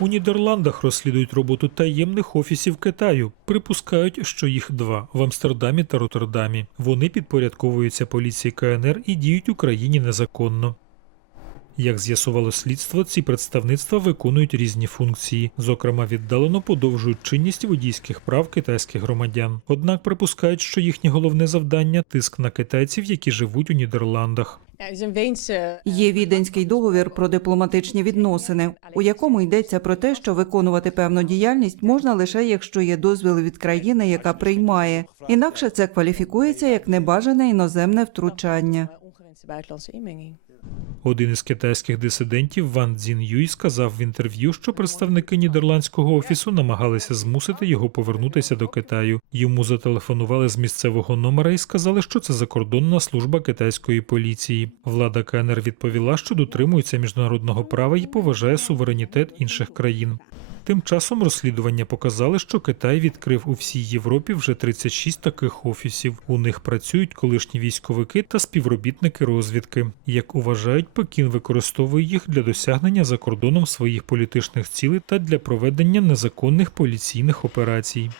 У Нідерландах розслідують роботу таємних офісів Китаю. Припускають, що їх два в Амстердамі та Роттердамі. Вони підпорядковуються поліції КНР і діють у країні незаконно. Як з'ясувало слідство, ці представництва виконують різні функції, зокрема віддалено подовжують чинність водійських прав китайських громадян. Однак припускають, що їхнє головне завдання тиск на китайців, які живуть у Нідерландах. Є віденський договір про дипломатичні відносини, у якому йдеться про те, що виконувати певну діяльність можна лише якщо є дозвіл від країни, яка приймає. Інакше це кваліфікується як небажане іноземне втручання. Buitenlandse. Один із китайських дисидентів Ван Цзін Юй сказав в інтерв'ю, що представники нідерландського офісу намагалися змусити його повернутися до Китаю. Йому зателефонували з місцевого номера і сказали, що це закордонна служба китайської поліції. Влада КНР відповіла, що дотримується міжнародного права і поважає суверенітет інших країн. Тим часом розслідування показали, що Китай відкрив у всій Європі вже 36 таких офісів. У них працюють колишні військовики та співробітники розвідки. Як вважають, Пекін використовує їх для досягнення за кордоном своїх політичних цілей та для проведення незаконних поліційних операцій.